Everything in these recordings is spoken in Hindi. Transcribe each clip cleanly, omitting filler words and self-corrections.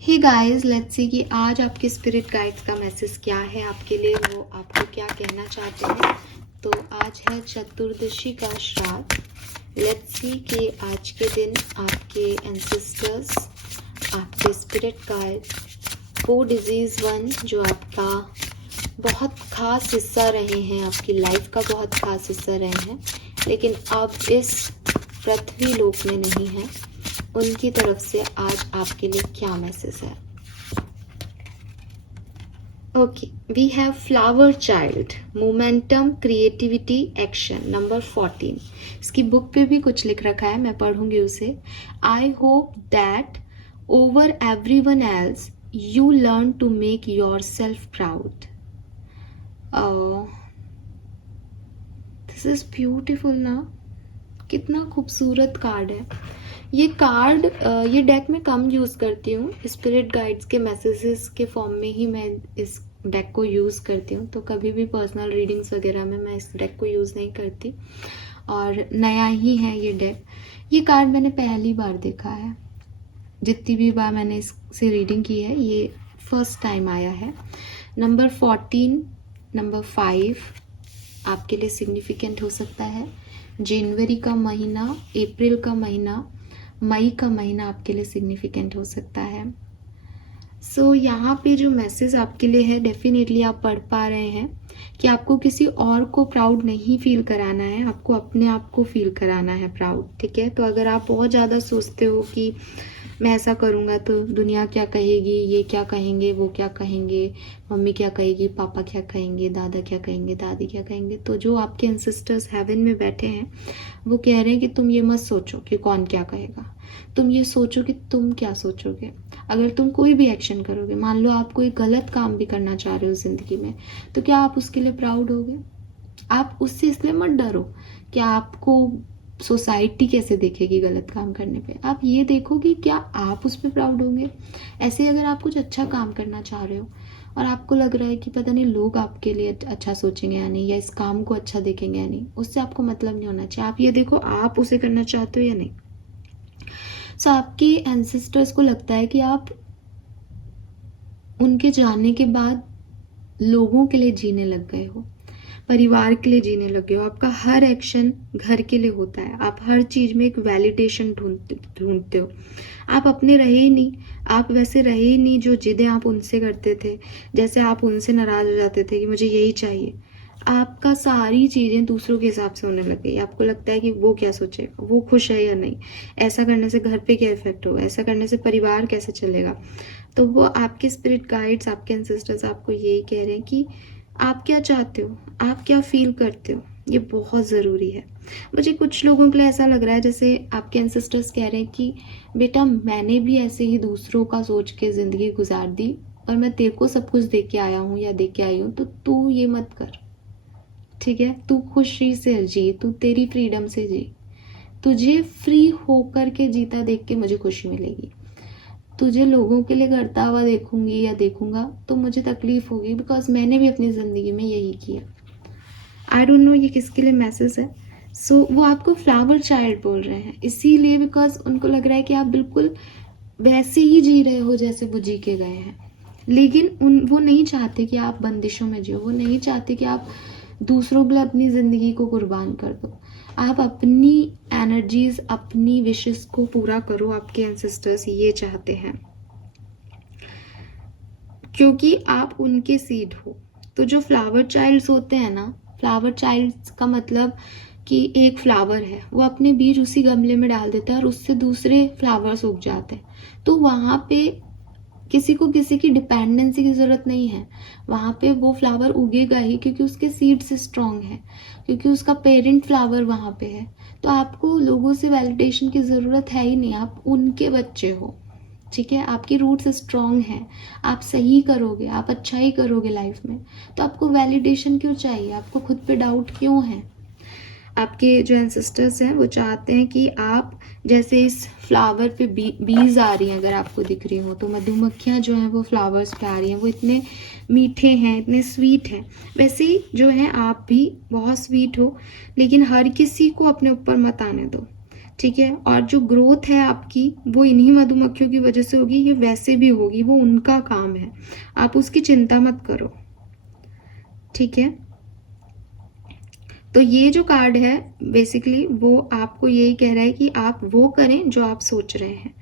हे गाइस, लेट्स सी कि आज आपके स्पिरिट गाइड्स का मैसेज क्या है आपके लिए, वो आपको क्या कहना चाहते हैं। तो आज है चतुर्दशी का श्राद्ध। लेट्स सी कि आज के दिन आपके एंसेस्टर्स, आपके स्पिरिट गाइड, वो डिजीज़ वन जो आपका बहुत ख़ास हिस्सा रहे हैं, आपकी लाइफ का बहुत ख़ास हिस्सा रहे हैं, लेकिन अब इस पृथ्वी लोक में नहीं है, उनकी तरफ से आज आपके लिए क्या मैसेज है। Okay, we have flower child, momentum, creativity, action, number 14। इसकी बुक पे भी कुछ लिख रखा है, मैं पढ़ूंगी उसे। I hope that over everyone else you learn to make yourself proud. This is beautiful ना, कितना खूबसूरत कार्ड है ये कार्ड। ये डेक मैं कम यूज़ करती हूँ, स्पिरिट गाइड्स के मैसेजेस के फॉर्म में ही मैं इस डेक को यूज़ करती हूँ। तो कभी भी पर्सनल रीडिंग्स वगैरह में मैं इस डेक को यूज़ नहीं करती, और नया ही है ये डेक। ये कार्ड मैंने पहली बार देखा है, जितनी भी बार मैंने इससे रीडिंग की है ये फर्स्ट टाइम आया है। नंबर 14, नंबर 5 आपके लिए सिग्निफिकेंट हो सकता है। जनवरी का महीना, अप्रैल का महीना, मई का महीना आपके लिए सिग्निफिकेंट हो सकता है। सो यहाँ पे जो मैसेज आपके लिए है, डेफिनेटली आप पढ़ पा रहे हैं कि आपको किसी और को प्राउड नहीं फील कराना है, आपको अपने आप को फील कराना है प्राउड। ठीक है, तो अगर आप बहुत ज़्यादा सोचते हो कि मैं ऐसा करूँगा तो दुनिया क्या कहेगी, ये क्या कहेंगे, वो क्या कहेंगे, मम्मी क्या कहेगी, पापा क्या कहेंगे, दादा क्या कहेंगे, दादी क्या कहेंगे, तो जो आपके एंसेस्टर्स हेवन में बैठे हैं वो कह रहे हैं कि तुम ये मत सोचो कि कौन क्या कहेगा, तुम ये सोचो कि तुम क्या सोचोगे। अगर तुम कोई भी एक्शन करोगे, मान लो आप कोई गलत काम भी करना चाह रहे हो ज़िंदगी में, तो क्या आप उसके लिए प्राउड होगे? आप उससे इसलिए मत डरो कि आपको सोसाइटी कैसे देखेगी गलत काम करने पे। आप ये देखो कि क्या आप उस पर प्राउड होंगे। ऐसे अगर आप कुछ अच्छा काम करना चाह रहे हो और आपको लग रहा है कि पता नहीं लोग आपके लिए अच्छा सोचेंगे या नहीं, या इस काम को अच्छा देखेंगे या नहीं, उससे आपको मतलब नहीं होना चाहिए। आप ये देखो आप उसे करना चाहते हो या नहीं। सो आपके एंसेस्टर्स को लगता है कि आप उनके जाने के बाद लोगों के लिए जीने लग गए हो, परिवार के लिए जीने लगे हो। आपका हर एक्शन घर के लिए होता है, आप हर चीज़ में एक वैलिडेशन ढूंढते हो। आप अपने रहे ही नहीं, आप वैसे रहे ही नहीं जो जिदें आप उनसे करते थे, जैसे आप उनसे नाराज़ हो जाते थे कि मुझे यही चाहिए। आपका सारी चीज़ें दूसरों के हिसाब से होने लग गई। आपको लगता है कि वो क्या सोचेगा, वो खुश है या नहीं, ऐसा करने से घर पे क्या इफेक्ट होगा, ऐसा करने से परिवार कैसे चलेगा। तो वो आपके स्पिरिट गाइड्स, आपके एंसेस्टर्स आपको यही कह रहे हैं कि आप क्या चाहते हो, आप क्या फील करते हो, ये बहुत ज़रूरी है। मुझे कुछ लोगों के लिए ऐसा लग रहा है जैसे आपके एंसेस्टर्स कह रहे हैं कि बेटा मैंने भी ऐसे ही दूसरों का सोच के ज़िंदगी गुजार दी, और मैं तेरे को सब कुछ दे के आया हूँ या दे के आई हूँ, तो तू ये मत कर। ठीक है, तू खुशी से जी, तू तेरी फ्रीडम से जी। तुझे फ्री होकर के जीता देख के मुझे खुशी मिलेगी। तुझे लोगों के लिए करता हुआ देखूंगी या देखूंगा तो मुझे तकलीफ होगी, बिकॉज मैंने भी अपनी ज़िंदगी में यही किया। आई डोंट नो ये किसके लिए मैसेज है। सो वो आपको फ्लावर चाइल्ड बोल रहे हैं इसीलिए, बिकॉज उनको लग रहा है कि आप बिल्कुल वैसे ही जी रहे हो जैसे वो जी के गए हैं। लेकिन वो नहीं चाहते कि आप बंदिशों में जियो, वो नहीं चाहते कि आप दूसरों के लिए अपनी ज़िंदगी को कुर्बान कर दो। आप अपनी एनर्जीज, अपनी विशेस को पूरा करो। आपके एंसेस्टर्स ये चाहते हैं क्योंकि आप उनके सीड हो। तो जो फ्लावर चाइल्ड्स होते हैं ना, फ्लावर चाइल्ड्स का मतलब कि एक फ्लावर है, वो अपने बीज उसी गमले में डाल देता है और उससे दूसरे फ्लावर्स उग जाते हैं। तो वहाँ पे किसी को किसी की डिपेंडेंसी की ज़रूरत नहीं है, वहाँ पे वो फ्लावर उगेगा ही क्योंकि उसके सीड्स स्ट्रॉन्ग है, क्योंकि उसका पेरेंट फ्लावर वहाँ पे है। तो आपको लोगों से वैलिडेशन की ज़रूरत है ही नहीं, आप उनके बच्चे हो। ठीक है, आपकी रूट्स स्ट्रॉन्ग हैं, आप सही करोगे, आप अच्छा ही करोगे लाइफ में, तो आपको वैलिडेशन क्यों चाहिए, आपको खुद पे डाउट क्यों है। आपके जो एंसेस्टर्स हैं वो चाहते हैं कि आप जैसे इस फ्लावर पे बीज आ रही हैं, अगर आपको दिख रही हो तो मधुमक्खियाँ जो हैं वो फ्लावर्स पे आ रही हैं, वो इतने मीठे हैं, इतने स्वीट हैं, वैसे ही जो हैं आप भी बहुत स्वीट हो, लेकिन हर किसी को अपने ऊपर मत आने दो। ठीक है, और जो ग्रोथ है आपकी वो इन्हीं मधुमक्खियों की वजह से होगी, ये वैसे भी होगी, वो उनका काम है, आप उसकी चिंता मत करो। ठीक है, तो ये जो कार्ड है बेसिकली वो आपको यही कह रहा है कि आप वो करें जो आप सोच रहे हैं।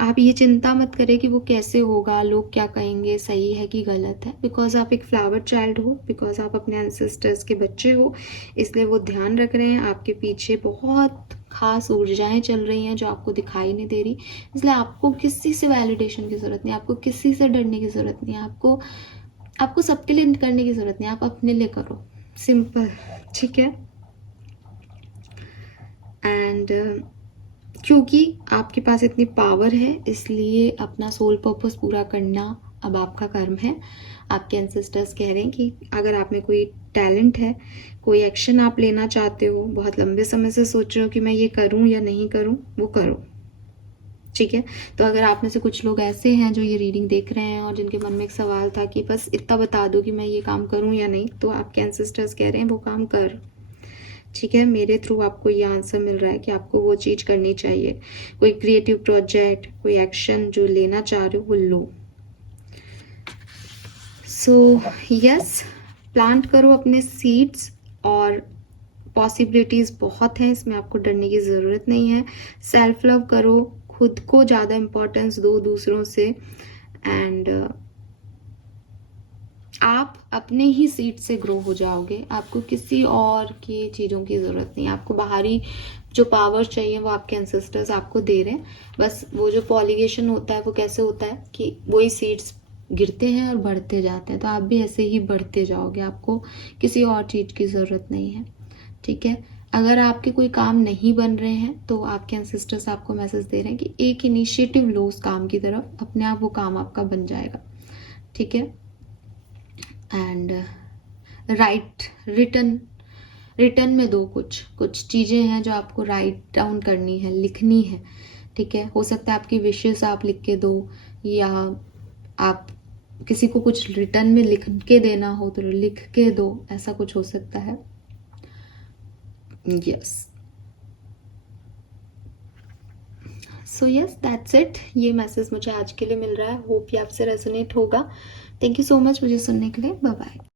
आप ये चिंता मत करें कि वो कैसे होगा, लोग क्या कहेंगे, सही है कि गलत है, बिकॉज आप एक फ्लावर चाइल्ड हो, बिकॉज आप अपने एंसेस्टर्स के बच्चे हो, इसलिए वो ध्यान रख रहे हैं। आपके पीछे बहुत खास ऊर्जाएं चल रही हैं जो आपको दिखाई नहीं दे रही, इसलिए आपको किसी से वैलिडेशन की ज़रूरत नहीं, आपको किसी से डरने की ज़रूरत नहीं, आपको आपको सबके लिए करने की ज़रूरत नहीं, आप अपने लिए करो, सिंपल। ठीक है, एंड क्योंकि आपके पास इतनी पावर है, इसलिए अपना सोल पर्पस पूरा करना अब आपका कर्म है। आपके एंसेस्टर्स कह रहे हैं कि अगर आप में कोई टैलेंट है, कोई एक्शन आप लेना चाहते हो, बहुत लंबे समय से सोच रहे हो कि मैं ये करूं या नहीं करूं, वो करो। ठीक है, तो अगर आप में से कुछ लोग ऐसे हैं जो ये रीडिंग देख रहे हैं और जिनके मन में एक सवाल था कि बस इतना बता दो कि मैं ये काम करूं या नहीं, तो आपके एंसेस्टर्स कह रहे हैं वो काम कर। ठीक है, मेरे थ्रू आपको ये आंसर मिल रहा है कि आपको वो चीज़ करनी चाहिए। कोई क्रिएटिव प्रोजेक्ट, कोई एक्शन जो लेना चाह रहे हो वो लो। सो यस, प्लांट करो अपने सीड्स, और पॉसिबिलिटीज़ बहुत हैं, इसमें आपको डरने की ज़रूरत नहीं है। सेल्फ लव करो, खुद को ज़्यादा इम्पोर्टेंस दो दूसरों से, एंड आप अपने ही सीड से ग्रो हो जाओगे। आपको किसी और की चीज़ों की ज़रूरत नहीं, आपको बाहरी जो पावर चाहिए वो आपके एंसेस्टर्स आपको दे रहे हैं। बस वो जो पॉलिनेशन होता है वो कैसे होता है कि वही सीड्स गिरते हैं और बढ़ते जाते हैं, तो आप भी ऐसे ही बढ़ते जाओगे, आपको किसी और चीज़ की ज़रूरत नहीं है। ठीक है, अगर आपके कोई काम नहीं बन रहे हैं तो आपके एंसेस्टर्स आपको मैसेज दे रहे हैं कि एक इनिशिएटिव लो उस काम की तरफ, अपने आप वो काम आपका बन जाएगा। ठीक है, एंड राइट रिटर्न, रिटर्न में दो, कुछ कुछ चीज़ें हैं जो आपको राइट डाउन करनी है, लिखनी है। ठीक है, हो सकता है आपकी विशेष आप लिख के दो, या आप किसी को कुछ रिटर्न में लिख के देना हो तो लिख के दो, ऐसा कुछ हो सकता है। Yes, so yes that's it, ये मैसेज मुझे आज के लिए मिल रहा है। होप ये आपसे रेजोनेट होगा। थैंक यू सो मच मुझे सुनने के लिए। Bye bye.